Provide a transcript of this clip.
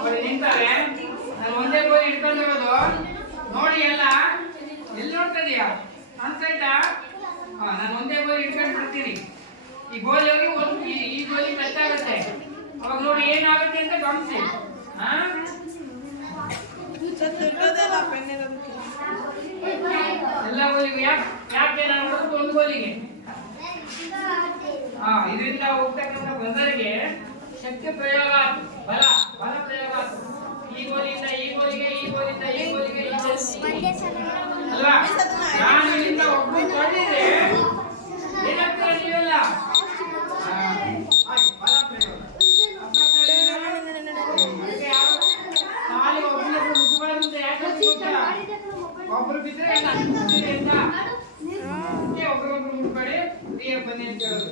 ನೋಡಿ ನಿಂತಾರೆ. ನಾನು ಒಂದೇ ಗೋಲಿ ಇಟ್ಕೊಂಡಿರೋದು ನೋಡಿ. ಎಲ್ಲ ಎಲ್ಲಿ ನೋಡ್ತಾ ಇದೀಯಾ ಅನ್ಸಾಯ್ತಾ? ನಾನು ಒಂದೇ ಗೋಲಿ ಇಟ್ಕೊಂಡು ಬಿಡ್ತೀನಿ. ಈ ಗೋಲಿ ಹೋಗಿ ಈ ಗೋಲಿ ಟಚ್ ಆಗುತ್ತೆ. ಅವಾಗ ನೋಡಿ ಏನಾಗುತ್ತೆ ಅಂತ ಗಮನಿಸಿ. ಎಲ್ಲ ಗೋಲಿಗೆ ಯಾಕೆ ನಾನು ನೋಡೋದು ಒಂದು ಗೋಲಿಗೆ. ಇದರಿಂದ ಹೋಗ್ತಕ್ಕಂಥ ಬಂದರಿಗೆ ಶಕ್ತಿ ಪ್ರಯೋಗ ಆಯ್ತು, ಬಲ ಪ್ರಯೋಗ ಆಯ್ತು. ಈ ಗೋಲಿಯಿಂದ ಈ ಗೋಲಿಗೆ, ಈ ಗೋಲಿಯಿಂದ ಈ ಗೋಲಿಗೆ ಅಲ್ವಾ? ನಾನು ಇಲ್ಲಿಂದ ಒಬ್ಬರು ಕೊಂಡಿದ್ರೆ ಏನಾಗ್ತೀರ ನೀವೆಲ್ಲ? ಬಲ ಪ್ರಯೋಗ. ಖಾಲಿ ಒಬ್ಬರು ಮುಗಿಬಾರ್ದು. ಯಾಕೆ ಒಬ್ರು ಬಿದ್ರೆ ಒಬ್ರೊಬ್ರು ಮುಟ್ಬೇಡಿ. ಬನ್ನಿ ಅಂತ ಹೇಳೋದು.